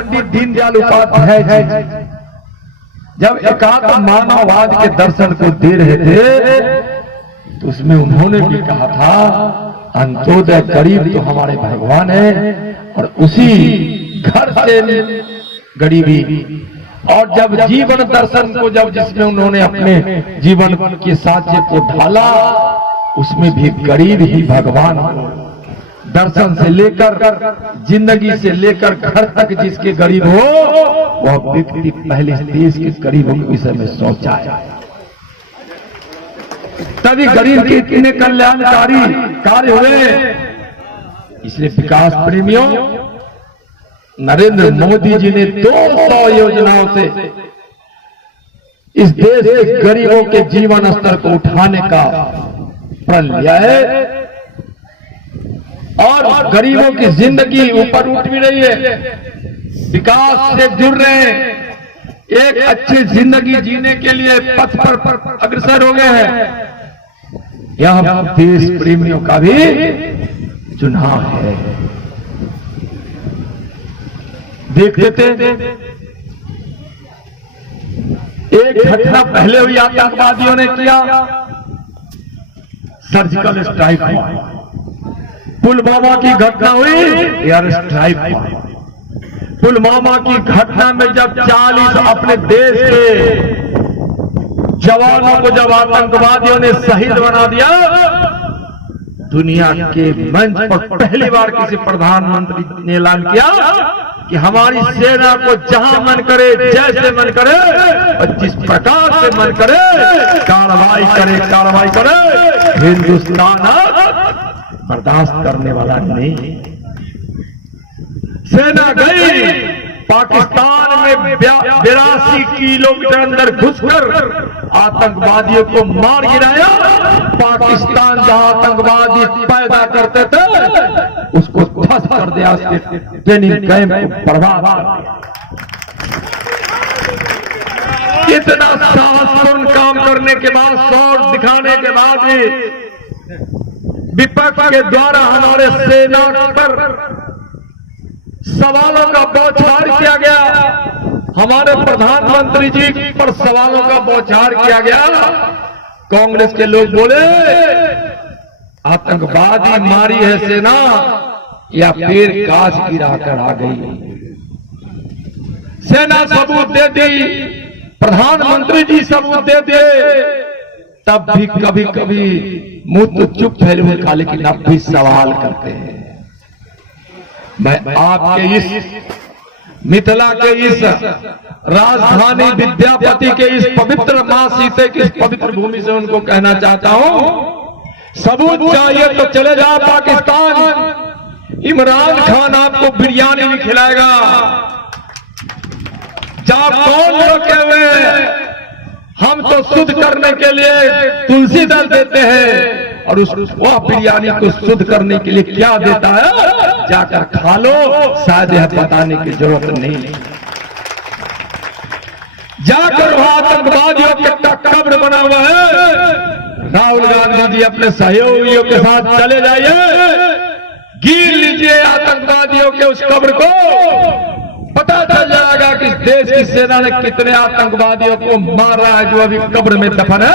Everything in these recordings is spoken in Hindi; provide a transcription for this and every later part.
पंडित दीनदयाल उपाध्याय जी जब एकात्म मानववाद के दर्शन को दे रहे थे तो उसमें उन्होंने भी कहा था अंत्योदय गरीब तो हमारे भगवान है और उसी घर से गरीबी। और जब जीवन दर्शन को जब जिसमें उन्होंने अपने जीवन के साक्ष्य को ढाला उसमें भी गरीब ही भगवान। दर्शन से लेकर जिंदगी से लेकर घर तक जिसके गरीब हो वह व्यक्ति पहले देश के गरीबों के विषय में सोचा है, तभी गरीब के इतने कल्याणकारी कार्य हुए। इसलिए विकास प्रेमियों, नरेंद्र मोदी जी ने 200 योजनाओं से इस देश के गरीबों के जीवन स्तर को उठाने का प्रण लिया है और गरीबों की जिंदगी ऊपर उठ भी रही है, विकास से जुड़ रहे हैं, एक अच्छी जिंदगी जीने के लिए पथ पर अग्रसर हो गए हैं। यह देश प्रेमियों का भी चुनाव है। देखते थे एक घटना पहले हुई आतंकवादियों ने किया, सर्जिकल स्ट्राइक हुआ, पुलवामा की घटना हुई, एयर स्ट्राइक हुआ। पुलवामा की घटना में जब 40 अपने देश के जवानों को जब आतंकवादियों ने शहीद बना दिया, दुनिया के मंच पर पहली बार किसी प्रधानमंत्री ने ऐलान किया कि हमारी सेना को जहां मन करे, जैसे मन करे और जिस प्रकार से मन करे कार्रवाई करे। हिंदुस्तान बर्दाश्त करने वाला नहीं। सेना गई पाकिस्तान में 82 किलोमीटर अंदर घुसकर आतंकवादियों को मार गिराया। पाकिस्तान जहां आतंकवादी पैदा करते थे उसको ध्वस्त कर दिया, उसके ट्रेनिंग कैंप को बर्बाद कर दिया। इतना साहसपूर्ण काम करने के बाद, शौर्य दिखाने के बाद विपक्ष के द्वारा हमारे सेना पर सवालों का बौछार किया गया, हमारे प्रधानमंत्री जी पर सवालों का बौछार किया गया। कांग्रेस के लोग बोले आतंकवादी मारी है सेना या फिर काश गिराकर आ गई। सेना सबूत दे दी, प्रधानमंत्री जी सबूत दे दिए, तब भी कभी कभी मुंह तो चुप फैले हुए खा, लेकिन अब भी सवाल करते हैं। मैं आपके इस मिथिला के इस राजधानी विद्यापति के इस पवित्र मां सीते की इस पवित्र भूमि से उनको कहना चाहता हूं, सबूत चाहिए तो चले जाओ पाकिस्तान, इमरान खान आपको बिरयानी भी खिलाएगा। जब कौन रोके हुए, हम तो शुद्ध करने के लिए तुलसी दल देते हैं और वह बिरयानी को शुद्ध करने के लिए क्या देता है जाकर खा लो, शायद यह बताने की जरूरत नहीं। जाकर वहां आतंकवादियों का कब्र बना हुआ है, राहुल गांधी जी अपने सहयोगियों के साथ चले जाइए, गिर लीजिए आतंकवादियों के उस कब्र को, पता चल जाएगा कि देश की सेना ने कितने आतंकवादियों को मार रहा है जो अभी कब्र में दफन है।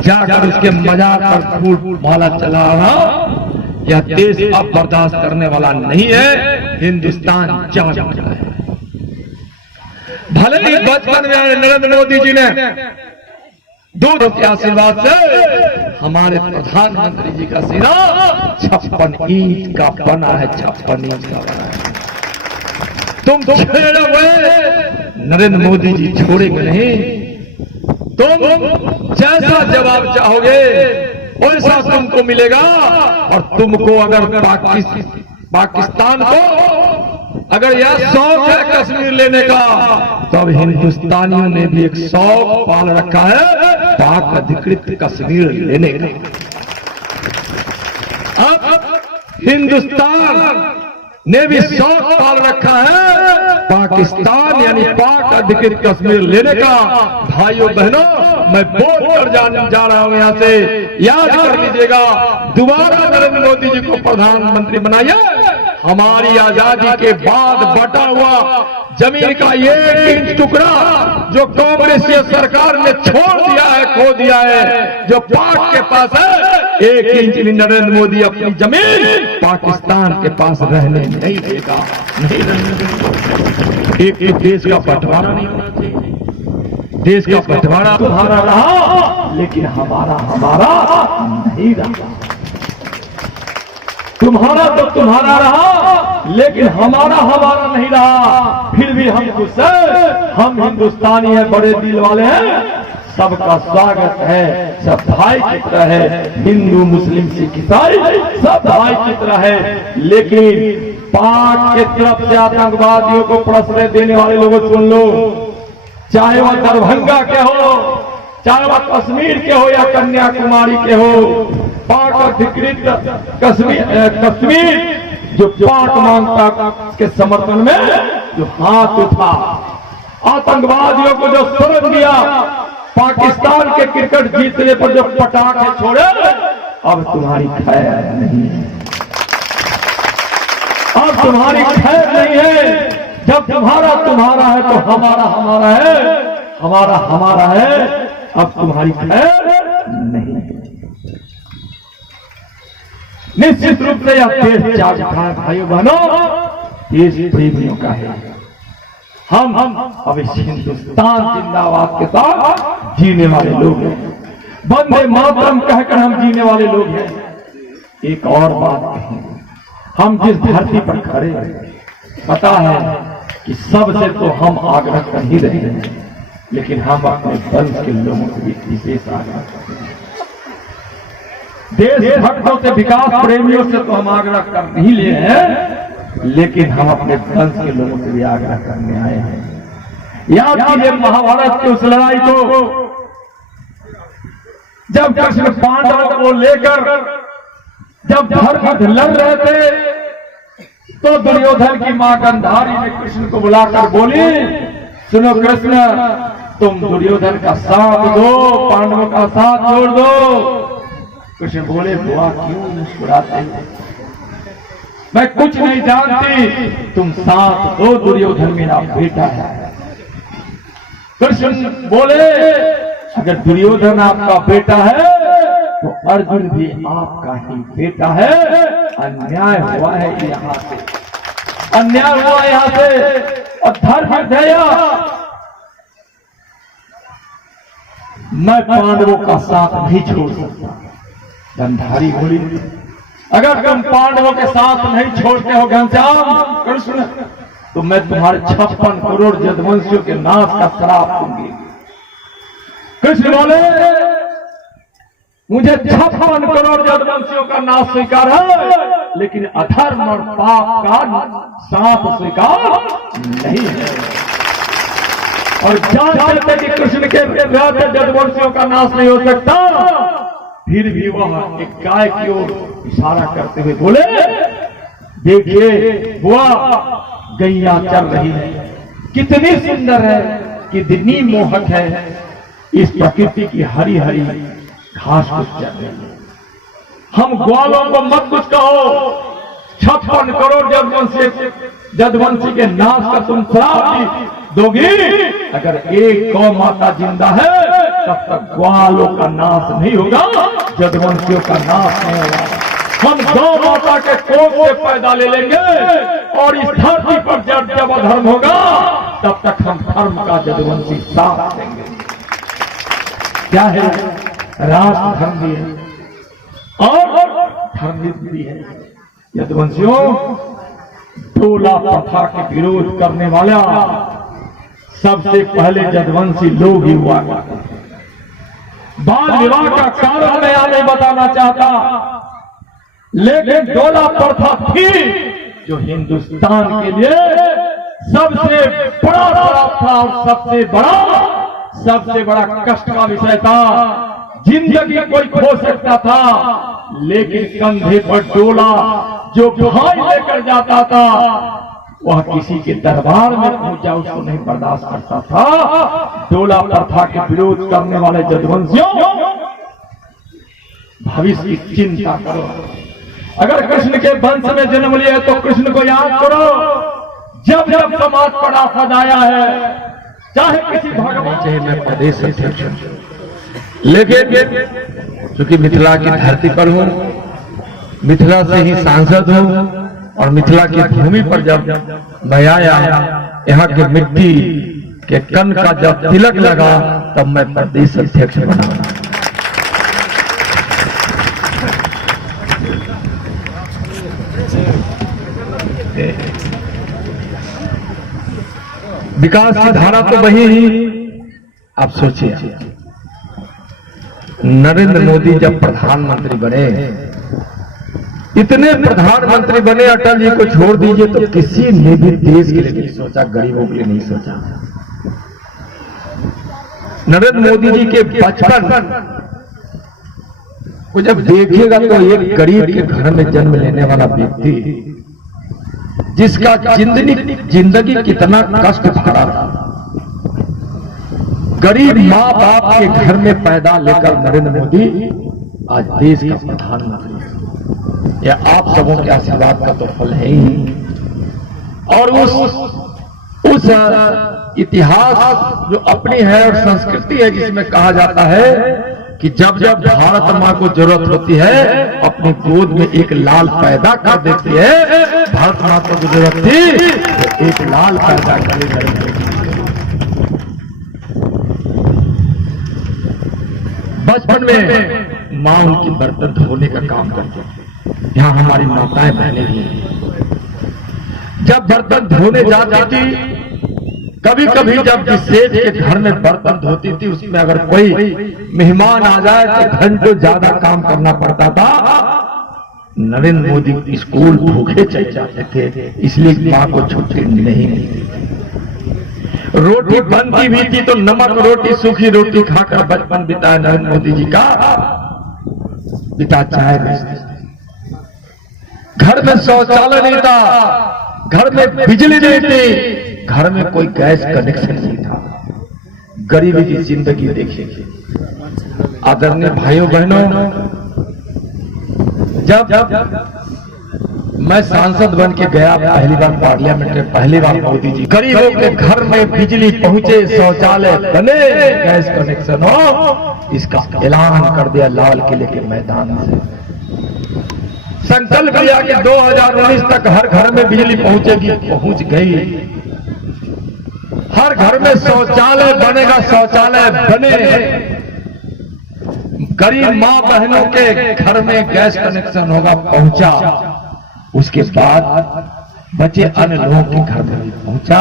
जाकर उसके मजार पर फूल माला चलाना, यह देश अब बर्दाश्त करने वाला नहीं है। हिंदुस्तान जाग चुका है। भले ही बचपन में नरेंद्र मोदी जी ने दूध के आशीर्वाद से हमारे प्रधानमंत्री जी का सीना 56 ईंट का बना है, 56 ईंट का बना है। तुम छेड़े हुए नरेंद्र मोदी जी छोड़ेंगे नहीं। तुम जैसा जवाब चाहोगे वैसा तुमको मिलेगा। और तुमको अगर पाकिस्तान को अगर यह शौक है कश्मीर लेने का, तो अब हिंदुस्तानियों ने भी एक शौक पाल रखा है, पाक अधिकृत कश्मीर लेने का। अब हिंदुस्तान ने भी शौक पाल रखा है पाकिस्तान यानी पाक अधिकृत कश्मीर लेने का। भाइयों बहनों, मैं बोल कर जा रहा हूं यहां से, याद कर लीजिएगा, दोबारा नरेंद्र मोदी जी को प्रधानमंत्री बनाइए, हमारी आजादी के बाद बटा हुआ जमीन का 1 इंच टुकड़ा जो कांग्रेस सरकार ने छोड़ दिया है, खो दिया है, जो पाक के पास है, 1 इंच भी नरेंद्र मोदी अपनी जमीन पाकिस्तान के पास रहने नहीं देगा, नहीं रहने देगा। एक देश का बंटवारा नहीं होना चाहिए। देश का बंटवारा तुम्हारा रहा लेकिन हमारा नहीं रहा। तुम्हारा तो तुम्हारा रहा लेकिन हमारा नहीं रहा। फिर भी हम खुश हैं, हम हिंदुस्तानी हैं, बड़े दिल वाले हैं, सबका स्वागत है, सब भाई की तरह है, हिंदू मुस्लिम सिख ईसाई सब भाई की तरह है। लेकिन पाक के तरफ से आतंकवादियों को प्रश्रय देने वाले लोगों सुन लो, चाहे वह दरभंगा के हो, चाहे वह कश्मीर के हो या कन्याकुमारी के हो, पाक अधिकृत कश्मीर जो पाक मांगता के समर्थन में जो हाथ उठा, आतंकवादियों को जो शरण दिया, पाकिस्तान के क्रिकेट जीतने पर जो पटाखे छोड़े, अब तुम्हारी खैर नहीं है, अब तुम्हारी खैर नहीं है। जब तुम्हारा है तो हमारा है, हमारा है, अब तुम्हारी खैर नहीं है। निश्चित रूप से यह देश भाइयों बहनों देश प्रेमियों का है। हम अब इस हिंदुस्तान जिंदाबाद के साथ जीने वाले लोग हैं, वंदे मातरम कहकर हम जीने वाले लोग हैं। एक और बात कहें, हम जिस धरती पर खड़े हैं, पता है कि सबसे तो हम आग्रह कर ही रहे हैं, लेकिन हम अपने वंश के लोगों को भी विशेष आग्रह करते हैं। देश भक्तों से, विकास प्रेमियों से तो हम आग्रह कर ही लिए हैं, लेकिन हम अपने वंश के लोगों से भी आग्रह करने आए हैं। याद कीजिए महाभारत की उस लड़ाई को, जब कृष्ण पांडवों को लेकर जब धर्म लड़ रहे थे, तो दुर्योधन की मां गांधारी ने कृष्ण को बुलाकर बोली, सुनो कृष्ण, तुम दुर्योधन का साथ दो, पांडवों का साथ छोड़ दो। कृष्ण बोले, बुआ क्यों मुस्कुराते हो, मैं कुछ नहीं जानती, तुम साथ दो, दुर्योधन मेरा बेटा है। कृष्ण बोले, अगर दुर्योधन आपका बेटा है तो अर्जुन भी आपका ही बेटा है। अन्याय हुआ है यहाँ से, अन्याय हुआ यहाँ से, और धर्म दया, मैं पांडवों का साथ नहीं छोड़ सकता। गांधारी बोली, अगर तुम पांडवों के साथ नहीं छोड़ते हो घनश्याम कृष्ण, तो मैं तुम्हारे 56 करोड़ यदुवंशियों के नाश का श्राप दूंगी। कृष्ण बोले, मुझे 56 करोड़ यदुवंशियों का नाश स्वीकार है, लेकिन अधर्म और पाप का साथ स्वीकार नहीं है। और जानते कि कृष्ण के यदुवंशियों का नाश नहीं हो सकता, फिर भी वह एक गाय की ओर इशारा करते हुए बोले, देखिए बुआ, गैया चल रही है, कितनी सुंदर है, कितनी मोहक है, इस प्रकृति की हरी हरी घास को चल रही है। हम ग्वालों को मत कुछ कहो, 56 करोड़ यदुवंशी के नाश का तुम श्राप दोगी। अगर एक गौ माता जिंदा है तब तक ग्वालों का नाश नहीं होगा, यदुवंशियों का नाश नहीं होगा। हम गौ माता के कोख से पैदा ले लेंगे, और इस धरती पर जब अधर्म होगा तब तक हम धर्म का यदुवंशी साथ देंगे। क्या है, राष्ट्र धर्म भी है और धर्म भी है। यदुवंशियों, टोला प्रथा के विरोध करने वाला सबसे पहले यदुवंशी लोग ही हुआ करते थे। बाल विवाह का कारण मैं यहां नहीं बताना चाहता, लेकिन टोला प्रथा थी जो हिंदुस्तान के लिए सबसे बड़ा श्राप था और सबसे बड़ा कष्ट का विषय था। जिंदगी कोई खो सकता था, लेकिन कंधे पर डोला जो भाई लेकर जाता था, वह किसी के दरबार में पहुंच जाए उसको नहीं बर्दाश्त करता था। डोला प्रथा के विरोध करने वाले यदुवंशियों, भविष्य की चिंता करो। अगर कृष्ण के वंश में जन्म लिया तो कृष्ण को याद करो। जब जब समाज पर आफत आया है, चाहे किसी भगवान, चाहे मैं प्रदेश अध्यक्ष हूं, लेकिन चूंकि मिथिला की धरती पर हूं, मिथिला से ही सांसद हूं, और मिथिला की भूमि पर जब मैं आया, यहाँ की मिट्टी के कण का जब तिलक लगा, तब मैं प्रदेश अध्यक्ष बना। विकास की धारा तो वही ही। आप सोचिए, नरेंद्र मोदी जब प्रधानमंत्री बने, इतने प्रधानमंत्री बने, अटल जी को छोड़ दीजिए, तो किसी ने भी देश के लिए नहीं सोचा, गरीबों के लिए नहीं सोचा। नरेंद्र मोदी जी के बचपन को जब देखिएगा तो एक गरीब के घर में जन्म लेने वाला व्यक्ति, जिसका जिंदगी कितना कष्ट भरा था, गरीब माँ बाप के घर में पैदा लेकर नरेंद्र मोदी आज देश का प्रधानमंत्री है। यह आप सबों के आशीर्वाद का तो फल है ही। और उस इतिहास जो अपनी है और संस्कृति है, जिसमें कहा जाता है कि जब जब भारत माँ को जरूरत होती है, अपनी गोद में एक लाल पैदा कर देती है। भारत माता को जरूरत थी तो एक लाल पैदा करे। बचपन में माँ उनकी बर्तन धोने का काम करती है। यहाँ हमारी माताएं बहनें भी जब बर्तन धोने जाती थी, कभी कभी जब जिस सेठ के घर में बर्तन धोती थी, उसमें अगर कोई मेहमान आ जाए तो घंटों ज्यादा काम करना पड़ता था। नरेंद्र मोदी स्कूल भूखे चले जाते थे, इसलिए माँ को छुट्टी नहीं मिलती थी। रोटी बनती भी थी तो नमक रोटी, सूखी रोटी खाकर बचपन बिताया नरेंद्र मोदी जी का। पिता चाय बेचते, घर में शौचालय नहीं था, घर में बिजली नहीं थी, घर में कोई गैस कनेक्शन नहीं था। गरीबी की जिंदगी देखिए। आदरणीय भाइयों बहनों, जब मैं सांसद बन के गया पहली बार पार्लियामेंट में, पहली बार मोदी जी गरीबों के घर में बिजली पहुंचे, शौचालय बने, गैस कनेक्शन हो, इसका ऐलान कर दिया लाल किले के मैदान से। संकल्प लिया कि 2019 तक हर घर में बिजली पहुंचेगी, पहुंच गई। हर घर में शौचालय बनेगा, शौचालय बने। गरीब मां बहनों के घर में गैस कनेक्शन होगा, पहुंचा। उसके बाद बचे अन्य लोगों के घर में भी पहुंचा।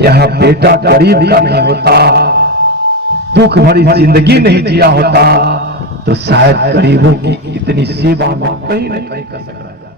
यह बेटा गरीब का नहीं होता, दुख भरी जिंदगी नहीं जिया होता, तो शायद गरीबों की इतनी सेवा में कहीं न कहीं कर सकता है।